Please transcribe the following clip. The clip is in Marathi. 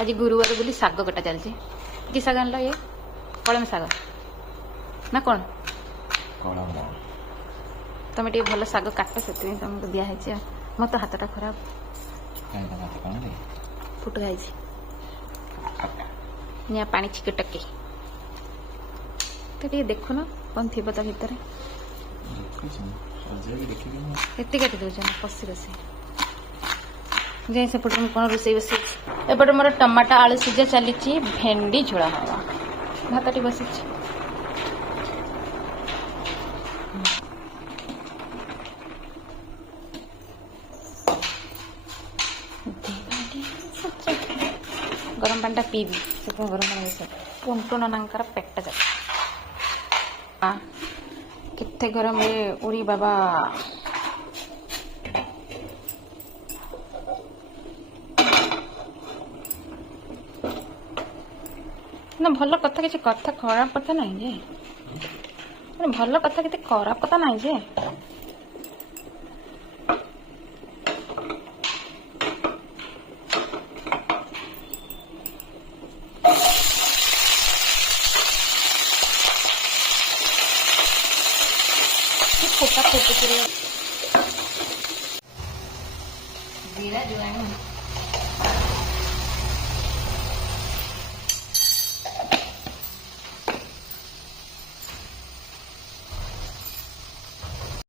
आज गुरुवार बोली शाग कटा चलती कि शाग आनल ये कलम शाग ना कौन तुम टे भल शाग काट से तुमको दिखाई मो तो हाथटा खराब फुट खाई निया पानी छिके टके तो देखु ना कौन थी ता भितर एति काटी दौन पशि बसी जाए सेपटे मुझे कौन रोसे बस एपटे मोर टमाटो आलू सीझा चली भेंडी झोड़ा हम भातटी बसी गरम पानी पीबी से गरम पानी बस पुंटू नानांकर पेट जा केते गरम उड़ी बाबा ना भल कथा किसी कथा खराब कथा ना जे भल कथा किसी खराब कथा ना जे फोटा फोटो जीरा जुआनी